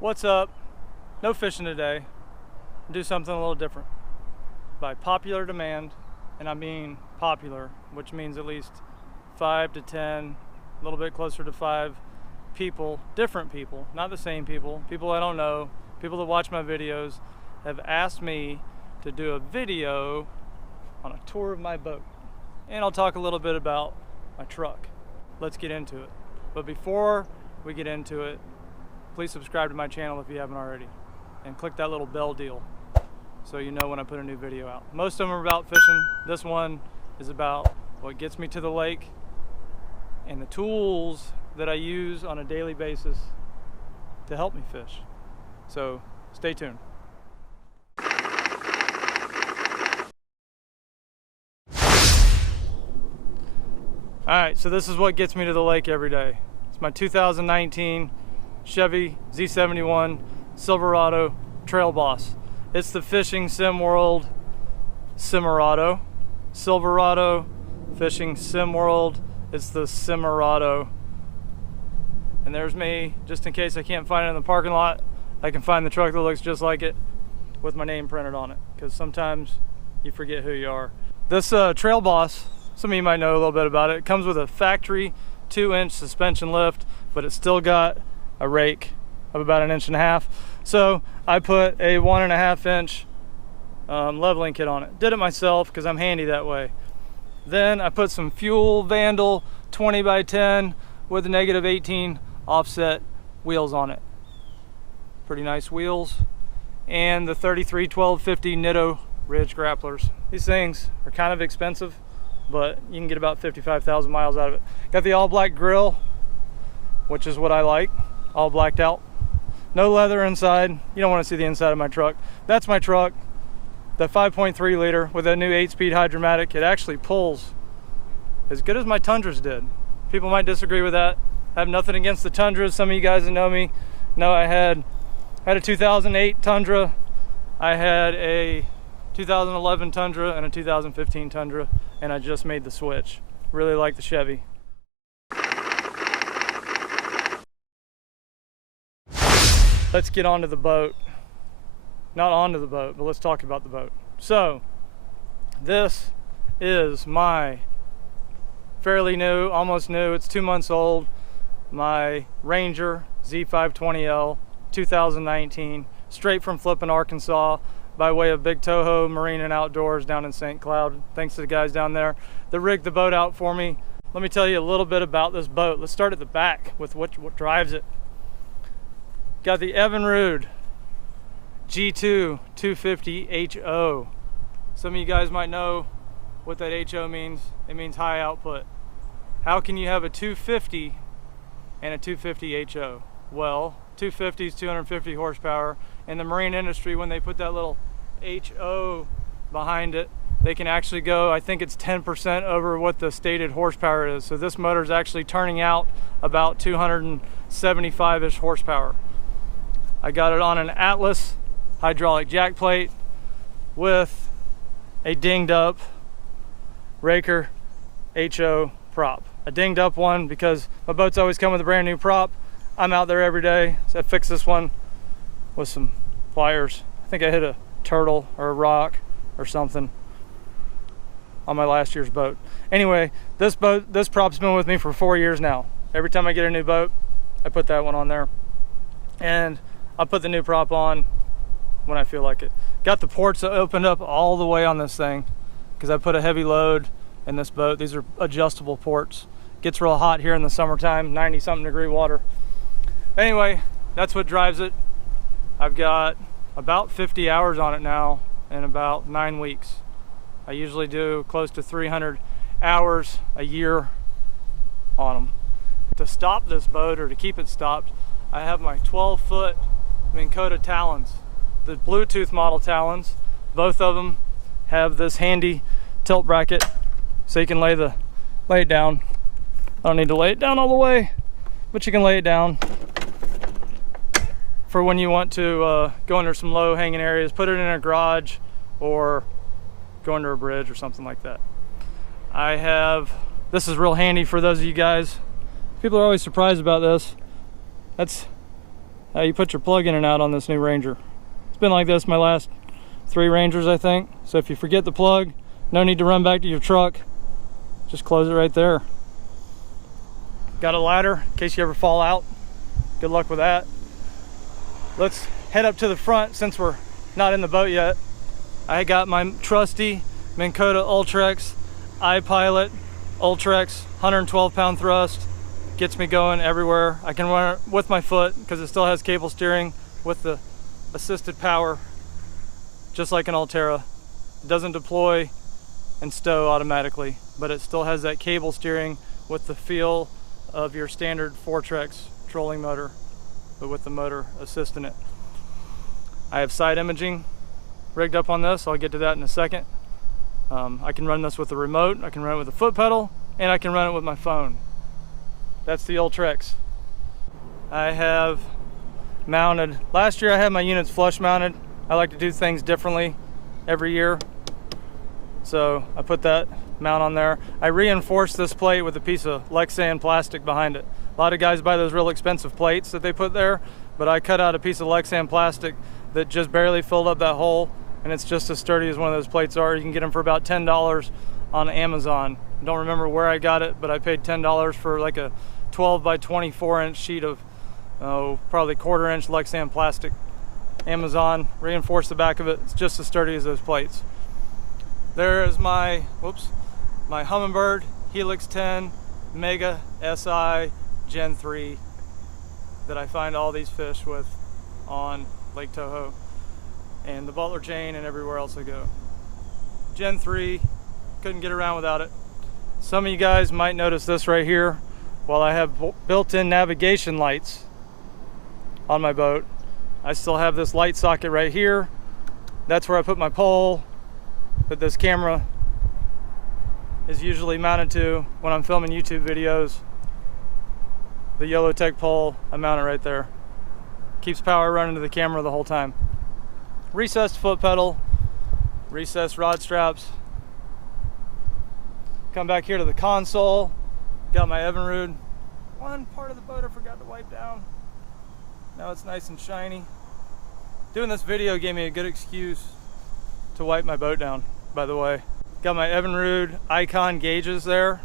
What's up? No fishing today. Do something a little different. By popular demand, and I mean popular, which means at least 5 to 10, a little bit closer to 5 people, different people, not the same people, people I don't know, people that watch my videos, have asked me to do a video on a tour of my boat. And I'll talk a little bit about my truck. Let's get into it. But before we get into it, please subscribe to my channel if you haven't already, and click that little bell deal so you know when I put a new video out. Most of them are about fishing. This one is about what gets me to the lake and the tools that I use on a daily basis to help me fish. So stay tuned. Alright, so this is what gets me to the lake every day. It's my 2019 Chevy Z520L Silverado Trail Boss. It's the Fishing Sim World Simerado. Silverado Fishing Sim World. It's the Simerado. And there's me, just in case I can't find it in the parking lot, I can find the truck that looks just like it with my name printed on it, because sometimes you forget who you are. This Trail Boss, some of you might know a little bit about it. It comes with a factory 2-inch suspension lift, but it's still got a rake of about 1.5 inches. So I put a 1.5 inch leveling kit on it. Did it myself because I'm handy that way. Then I put some Fuel Vandal 20x10 with a -18 offset wheels on it. Pretty nice wheels. And the 33-12-50 Nitto Ridge grapplers. These things are kind of expensive, but you can get about 55,000 miles out of it. Got the all black grill, which is what I like, all blacked out. No leather inside. You don't want to see the inside of my truck. That's my truck, the 5.3 liter with a new 8-speed Hydromatic. It actually pulls as good as my Tundras did. People might disagree with that. I have nothing against the Tundras. Some of you guys that know me know I had a 2008 Tundra, I had a 2011 Tundra and a 2015 Tundra, and I just made the switch. Really like the Chevy. Let's get onto the boat. Not onto the boat, but let's talk about the boat. So, this is my fairly new, almost new, it's 2 months old, my Ranger Z520L 2019, straight from Flippin', Arkansas, by way of Big Toho Marine and Outdoors down in St. Cloud. Thanks to the guys down there that rigged the boat out for me. Let me tell you a little bit about this boat. Let's start at the back with what drives it. Got the Evinrude G2 250 HO. Some of you guys might know what that HO means. It means high output. How can you have a 250 and a 250 HO? Well, 250 is 250 horsepower. In the marine industry, when they put that little HO behind it, they can actually go, I think it's 10% over what the stated horsepower is. So this motor is actually turning out about 275-ish horsepower. I got it on an Atlas hydraulic jack plate with a dinged up Raker HO prop. A dinged up one because my boats always come with a brand new prop. I'm out there every day, so I fixed this one with some pliers. I think I hit a turtle or a rock or something on my last year's boat. Anyway, this prop's been with me for 4 years now. Every time I get a new boat, I put that one on there. And I'll put the new prop on when I feel like it. Got the ports opened up all the way on this thing because I put a heavy load in this boat. These are adjustable ports. Gets real hot here in the summertime, 90-something degree water. Anyway, that's what drives it. I've got about 50 hours on it now in about 9 weeks. I usually do close to 300 hours a year on them. To stop this boat, or to keep it stopped, I have my 12-foot Minn Kota Talons, the Bluetooth model Talons. Both of them have this handy tilt bracket so you can lay it down. I don't need to lay it down all the way, but you can lay it down for when you want to go under some low hanging areas, put it in a garage or go under a bridge or something like that. This is real handy for those of you guys. People are always surprised about this. That's how you put your plug in and out on this new Ranger. It's been like this my last 3 Rangers, I think. So if you forget the plug, no need to run back to your truck. Just close it right there. Got a ladder in case you ever fall out. Good luck with that. Let's head up to the front since we're not in the boat yet. I got my trusty Minn Kota Ultrex iPilot Ultrex 112-pound thrust. Gets me going everywhere. I can run it with my foot because it still has cable steering with the assisted power, just like an Altera. It doesn't deploy and stow automatically, but it still has that cable steering with the feel of your standard Fortrex trolling motor, but with the motor assisting it. I have side imaging rigged up on this. I'll get to that in a second. I can run this with a remote, I can run it with a foot pedal, and I can run it with my phone. That's the Ultrex. I have mounted, last year I had my units flush mounted. I like to do things differently every year. So I put that mount on there. I reinforced this plate with a piece of Lexan plastic behind it. A lot of guys buy those real expensive plates that they put there, but I cut out a piece of Lexan plastic that just barely filled up that hole, and it's just as sturdy as one of those plates are. You can get them for about $10 on Amazon. I don't remember where I got it, but I paid $10 for like a 12 by 24 inch sheet of probably 1/4 inch Lexan plastic. Amazon, reinforced the back of it. It's just as sturdy as those plates. There is my Humminbird Helix 10 Mega SI Gen 3 that I find all these fish with on Lake Toho and the Butler chain and everywhere else I go. Gen 3, couldn't get around without it. Some of you guys might notice this right here. While I have built-in navigation lights on my boat, I still have this light socket right here. That's where I put my pole that this camera is usually mounted to when I'm filming YouTube videos. The Yellow Tech pole, I mount it right there. Keeps power running to the camera the whole time. Recessed foot pedal, recessed rod straps. Come back here to the console. Got my Evinrude. One part of the boat I forgot to wipe down. Now it's nice and shiny. Doing this video gave me a good excuse to wipe my boat down, by the way. Got my Evinrude icon gauges there.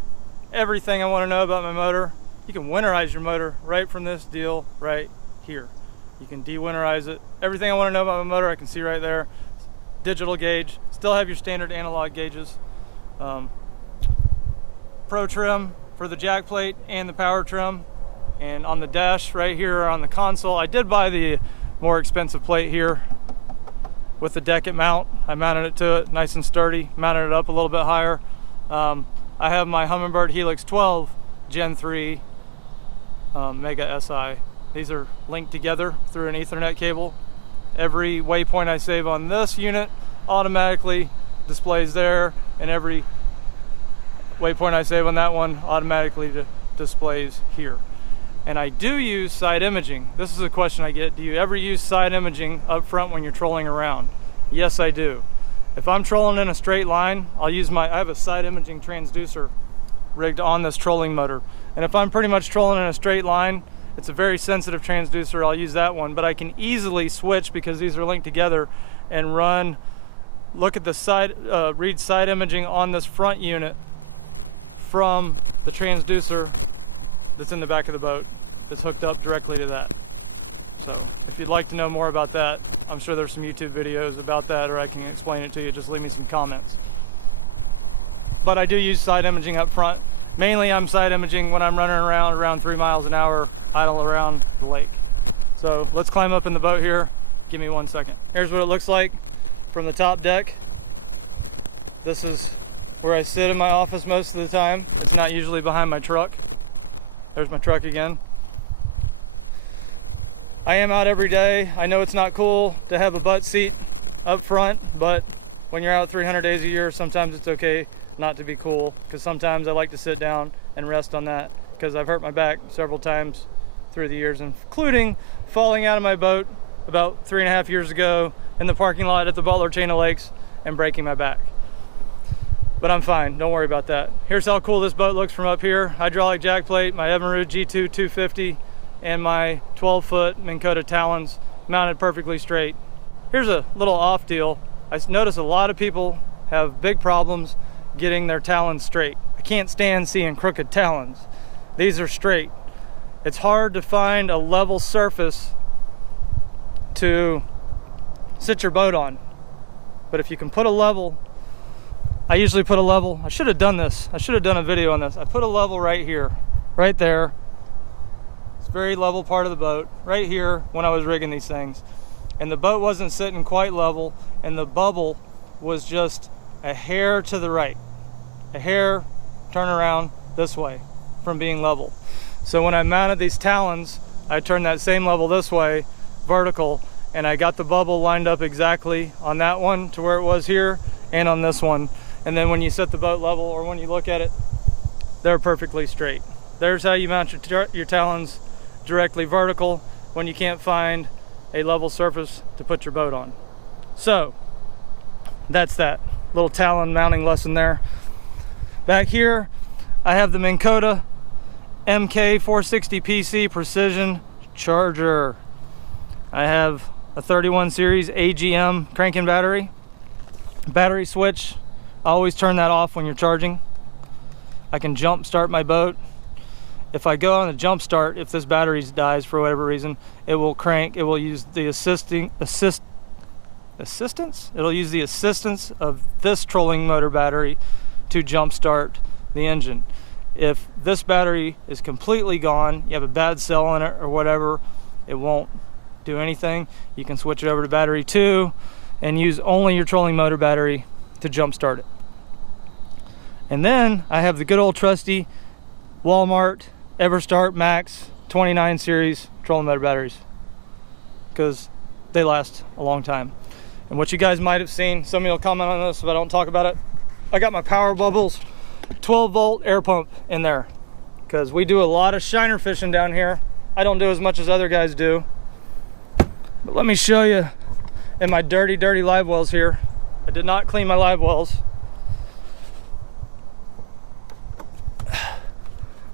Everything I want to know about my motor. You can winterize your motor right from this deal right here. You can de-winterize it. Everything I want to know about my motor I can see right there. Digital gauge. Still have your standard analog gauges. Pro trim for the jack plate and the power trim, and on the dash right here on the console I did buy the more expensive plate here with the Deckit mount. I mounted it to it nice and sturdy, mounted it up a little bit higher. I have my Humminbird Helix 12 Gen 3 Mega SI. These are linked together through an Ethernet cable. Every waypoint I save on this unit automatically displays there, and every waypoint I save on that one automatically displays here. And I do use side imaging. This is a question I get. Do you ever use side imaging up front when you're trolling around? Yes, I do. If I'm trolling in a straight line, I have a side imaging transducer rigged on this trolling motor. And if I'm pretty much trolling in a straight line, it's a very sensitive transducer, I'll use that one. But I can easily switch because these are linked together and look at the side, read side imaging on this front unit from the transducer that's in the back of the boat that's hooked up directly to that. So if you'd like to know more about that, I'm sure there's some YouTube videos about that, or I can explain it to you. Just leave me some comments. But I do use side imaging up front. Mainly I'm side imaging when I'm running around 3 miles an hour, idle around the lake. So let's climb up in the boat here. Give me 1 second. Here's what it looks like from the top deck. This is where I sit in my office most of the time. It's not usually behind my truck. There's my truck again. I am out every day. I know it's not cool to have a butt seat up front, but when you're out 300 days a year, sometimes it's okay not to be cool, because sometimes I like to sit down and rest on that, because I've hurt my back several times through the years, including falling out of my boat about 3.5 years ago in the parking lot at the Butler Chain of Lakes and breaking my back. But I'm fine, don't worry about that. Here's how cool this boat looks from up here. Hydraulic jack plate, my Evinrude G2 250 and my 12-foot Minn Kota Talons mounted perfectly straight. Here's a little off deal. I notice a lot of people have big problems getting their Talons straight. I can't stand seeing crooked Talons. These are straight. It's hard to find a level surface to sit your boat on. But if you can put a level, I usually put a level, I should have done this. I should have done a video on this. I put a level right here, right there. It's a very level part of the boat, right here when I was rigging these things. And the boat wasn't sitting quite level, and the bubble was just a hair to the right. A hair turn around this way from being level. So when I mounted these Talons, I turned that same level this way, vertical, and I got the bubble lined up exactly on that one to where it was here and on this one. And then when you set the boat level, or when you look at it, they're perfectly straight. There's how you mount your Talons directly vertical when you can't find a level surface to put your boat on. So that's that little Talon mounting lesson there. Back here, I have the Minn Kota MK460 PC Precision Charger. I have a 31 series AGM cranking battery switch. I always turn that off when you're charging. I can jump start my boat. If I go on the jump start, if this battery dies for whatever reason, it will crank. It will use the assistance. It'll use the assistance of this trolling motor battery to jump start the engine. If this battery is completely gone, you have a bad cell in it or whatever, it won't do anything. You can switch it over to battery 2 and use only your trolling motor battery to jump start it. And then I have the good old trusty Walmart EverStart Max 29 series trolling motor batteries, because they last a long time. And what you guys might have seen, some of you will comment on this if I don't talk about it, I got my Power Bubbles 12-volt air pump in there, because we do a lot of shiner fishing down here. I don't do as much as other guys do, but let me show you in my dirty live wells here. I did not clean my live wells.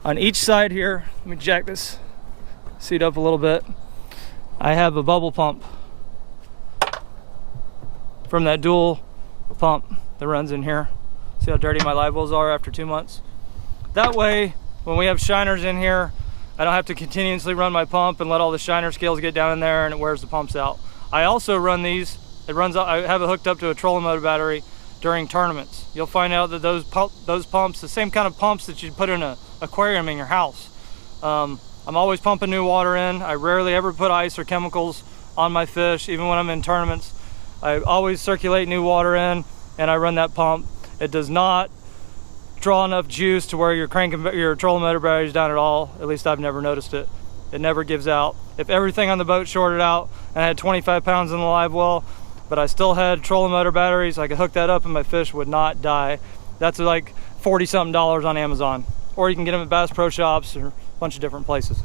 On each side here, let me jack this seat up a little bit, I have a bubble pump from that dual pump that runs in here. See how dirty my live wells are after 2 months? That way, when we have shiners in here, I don't have to continuously run my pump and let all the shiner scales get down in there and it wears the pumps out. I also run these, I have it hooked up to a trolling motor battery during tournaments. You'll find out that those pumps, the same kind of pumps that you'd put in an aquarium in your house. I'm always pumping new water in. I rarely ever put ice or chemicals on my fish, even when I'm in tournaments. I always circulate new water in, and I run that pump. It does not draw enough juice to where you're cranking your trolling motor batteries down at all. At least I've never noticed it. It never gives out. If everything on the boat shorted out and I had 25 pounds in the live well, but I still had trolling motor batteries, I could hook that up and my fish would not die. That's like $40-something on Amazon. Or you can get them at Bass Pro Shops or a bunch of different places.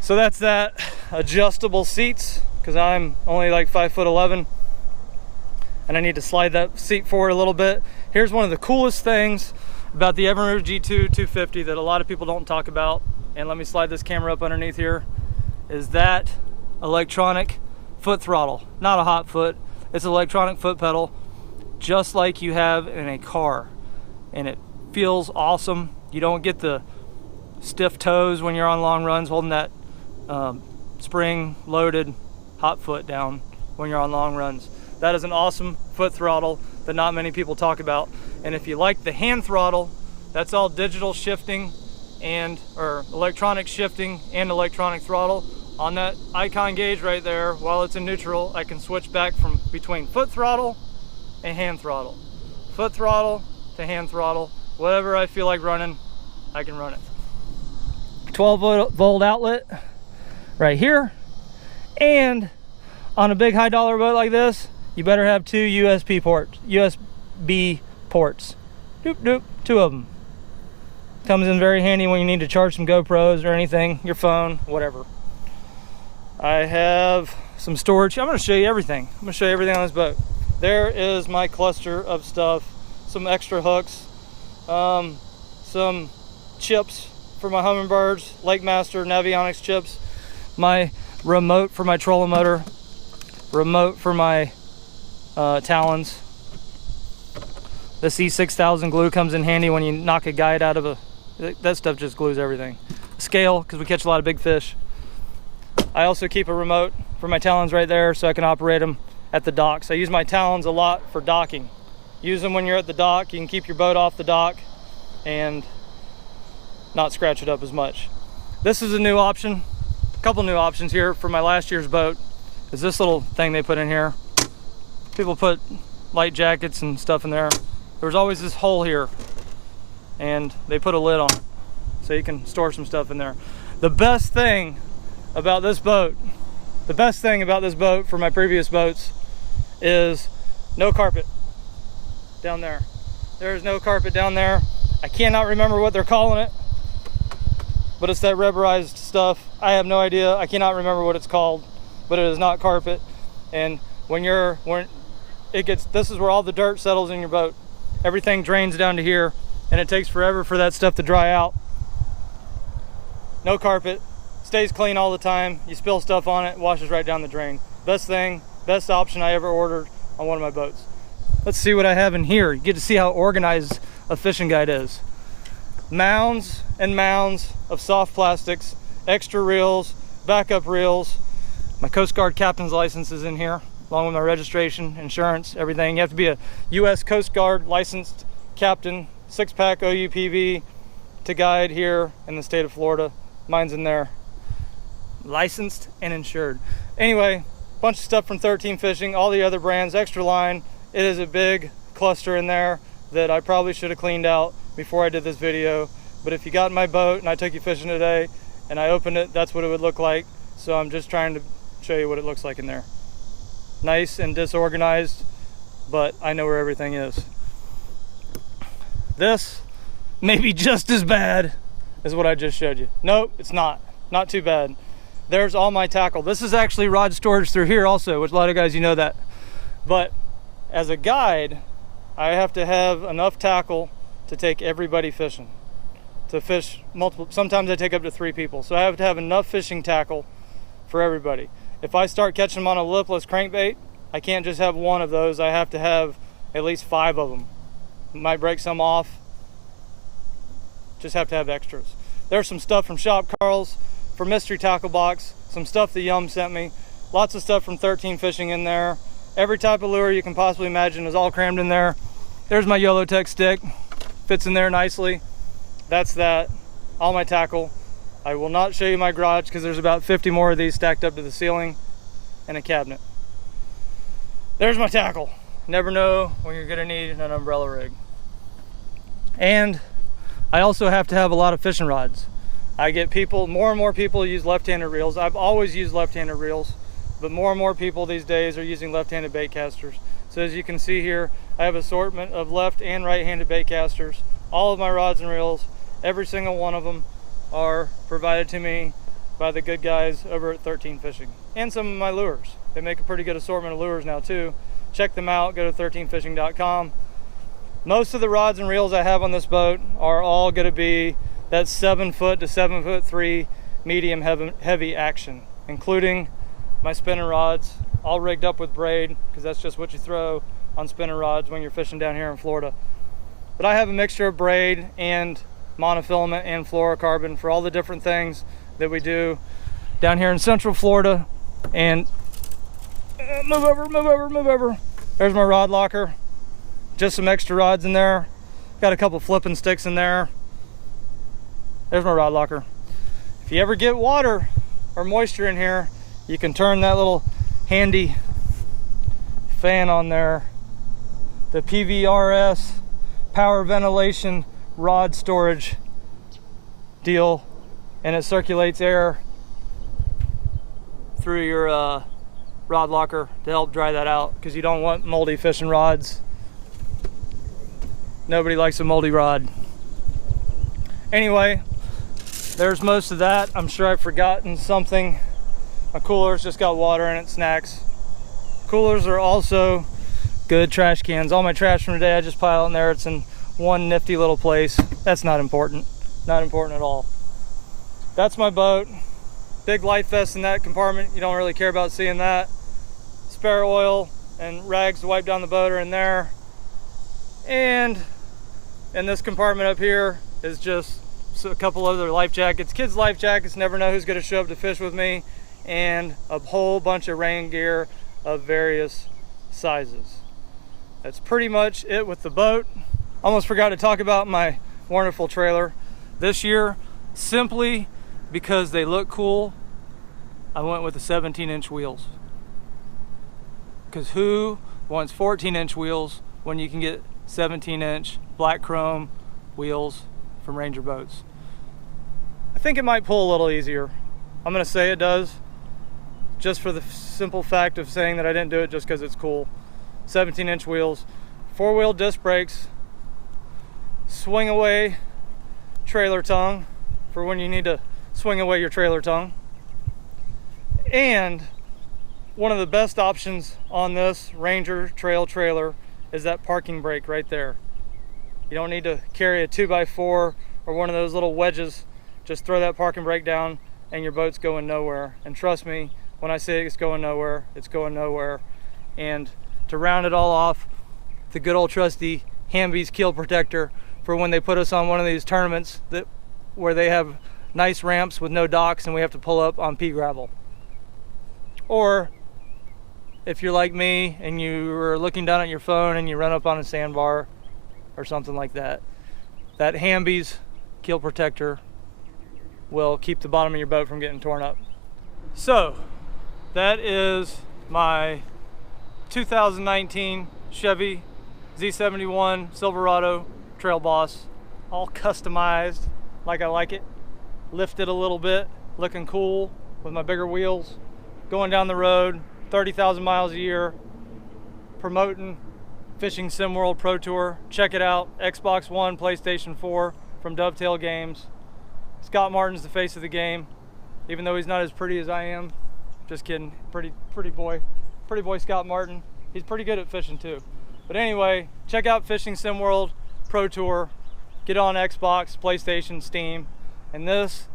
So that's that. Adjustable seats, because I'm only like 5'11", and I need to slide that seat forward a little bit. Here's one of the coolest things about the Evinrude G2 250 that a lot of people don't talk about, and let me slide this camera up underneath here, is that electronic foot throttle. Not a hot foot, it's an electronic foot pedal, just like you have in a car, and it feels awesome. You don't get the stiff toes when you're on long runs holding that spring loaded hot foot down when you're on long runs. That is an awesome foot throttle that not many people talk about. And if you like the hand throttle, that's all digital shifting or electronic shifting and electronic throttle. On that icon gauge right there, while it's in neutral, I can switch back from between foot throttle and hand throttle. Foot throttle to hand throttle. Whatever I feel like running, I can run it. 12-volt outlet right here. And on a big high dollar boat like this, you better have two USB ports. Doop doop, 2 of them. Comes in very handy when you need to charge some GoPros or anything, your phone, whatever. I have some storage. I'm going to show you everything. I'm going to show you everything on this boat. There is my cluster of stuff, some extra hooks, some chips for my Humminbirds, Lake Master, Navionics chips, my remote for my trolling motor, remote for my Talons. The C6000 glue comes in handy when you knock a guide out of that stuff just glues everything. Scale, because we catch a lot of big fish. I also keep a remote for my Talons right there so I can operate them at the docks. I use my Talons a lot for docking. Use them when you're at the dock. You can keep your boat off the dock and not scratch it up as much. This is a new option. A couple new options here for my last year's boat is this little thing they put in here. People put light jackets and stuff in there. There's always this hole here and they put a lid on it so you can store some stuff in there. The best thing about this boat for my previous boats is no carpet down there. There is no carpet down there. I cannot remember what they're calling it, but it's that rubberized stuff. I have no idea. I cannot remember what it's called, but it is not carpet. And this is where all the dirt settles in your boat. Everything drains down to here and it takes forever for that stuff to dry out. No carpet, stays clean all the time. You spill stuff on it, washes right down the drain. Best thing, best option I ever ordered on one of my boats. Let's see what I have in here. You get to see how organized a fishing guide is. Mounds and mounds of soft plastics, extra reels, backup reels. My Coast Guard captain's license is in here, along with my registration, insurance, everything. You have to be a U.S. Coast Guard licensed captain, 6-pack OUPV to guide here in the state of Florida. Mine's in there. Licensed and insured. Anyway, bunch of stuff from 13 Fishing, all the other brands, extra line. It is a big cluster in there that I probably should have cleaned out before I did this video. But if you got in my boat and I took you fishing today and I opened it, that's what it would look like. So I'm just trying to show you what it looks like in there. Nice and disorganized, but I know where everything is. This may be just as bad as what I just showed you. Nope, it's not. Not too bad. There's all my tackle. This is actually rod storage through here also, which a lot of guys, you know that. But as a guide, I have to have enough tackle to take everybody fishing. To fish multiple, sometimes I take up to 3 people. So I have to have enough fishing tackle for everybody. If I start catching them on a lipless crankbait, I can't just have one of those. I have to have at least 5 of them. Might break some off. Just have to have extras. There's some stuff from Shop Carl's for Mystery Tackle Box, some stuff the Yum sent me, lots of stuff from 13 Fishing in there. Every type of lure you can possibly imagine is all crammed in there. There's my YOLO-Tech stick, fits in there nicely. That's that, all my tackle. I will not show you my garage because there's about 50 more of these stacked up to the ceiling and a cabinet. There's my tackle. Never know when you're gonna need an umbrella rig. And I also have to have a lot of fishing rods. I get people, more and more people use left-handed reels. I've always used left-handed reels, but more and more people these days are using left-handed bait casters. So as you can see here, I have an assortment of left and right-handed bait casters. All of my rods and reels, every single one of them are provided to me by the good guys over at 13 Fishing. And some of my lures. They make a pretty good assortment of lures now too. Check them out, go to 13fishing.com. Most of the rods and reels I have on this boat are all gonna be that 7-foot to 7'3" medium heavy action, including my spinning rods, all rigged up with braid, because that's just what you throw on spinning rods when you're fishing down here in Florida. But I have a mixture of braid and monofilament and fluorocarbon for all the different things that we do down here in Central Florida. And move over. There's my rod locker. Just some extra rods in there. Got a couple flipping sticks in there. There's my rod locker. If you ever get water or moisture in here, you can turn that little handy fan on there. The PVRS power ventilation rod storage deal, and it circulates air through your rod locker to help dry that out, because you don't want moldy fishing rods. Nobody likes a moldy rod. Anyway, there's most of that. I'm sure I've forgotten something. My cooler's just got water in it, snacks. Coolers are also good trash cans. All my trash from today I just pile in there. It's in one nifty little place. That's not important. Not important at all. that's my boat. Big life vest in that compartment. You don't really care about seeing that. Spare oil and rags to wipe down the boat are in there. And in this compartment up here is just a couple other life jackets. Kids' life jackets, never know who's gonna show up to fish with me. And a whole bunch of rain gear of various sizes. That's pretty much it with the boat. Almost forgot to talk about my wonderful trailer. This year, simply because they look cool, I went with the 17-inch wheels. Because who wants 14-inch wheels when you can get 17-inch black chrome wheels from Ranger boats? I think it might pull a little easier. I'm gonna say it does, just for the simple fact of saying that I didn't do it just because it's cool. 17-inch wheels, 4-wheel disc brakes, swing away trailer tongue for when you need to swing away your trailer tongue. And one of the best options on this Ranger trail trailer is that parking brake right there. You don't need to carry a 2x4 or one of those little wedges. Just throw that parking brake down and your boat's going nowhere. And trust me, when I say it's going nowhere, it's going nowhere. And to round it all off, the good old trusty Hamby's keel protector for when they put us on one of these tournaments where they have nice ramps with no docks and we have to pull up on pea gravel. Or if you're like me and you are looking down at your phone and you run up on a sandbar or something like that, that Hamby's keel protector will keep the bottom of your boat from getting torn up. So that is my 2019 Chevy Z71 Silverado Trail Boss, all customized like I like it, lifted a little bit, looking cool with my bigger wheels, going down the road 30,000 miles a year, promoting Fishing Sim World Pro Tour. Check it out, Xbox One, PlayStation 4 from Dovetail Games. Scott Martin's the face of the game, even though he's not as pretty as I am. Just kidding, pretty boy Scott Martin. He's pretty good at fishing too. But anyway, check out Fishing Sim World Pro Tour. Get on Xbox, PlayStation, Steam. And this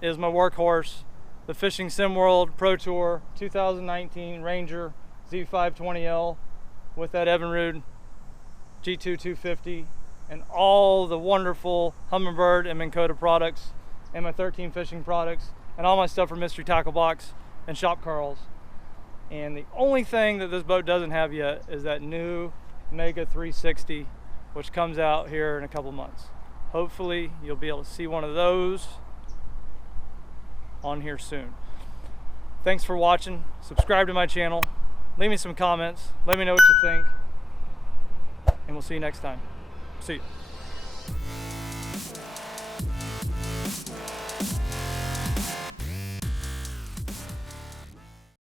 is my workhorse, the Fishing Sim World Pro Tour 2019 Ranger Z520L with that Evinrude G2 250 and all the wonderful Humminbird and Minn Kota products and my 13 fishing products and all my stuff from Mystery Tackle Box and Shop Carls. And the only thing that this boat doesn't have yet is that new Mega 360, which comes out here in a couple months. Hopefully you'll be able to see one of those on here soon. Thanks for watching. Subscribe to my channel. Leave me some comments. Let me know what you think. And we'll see you next time. See you.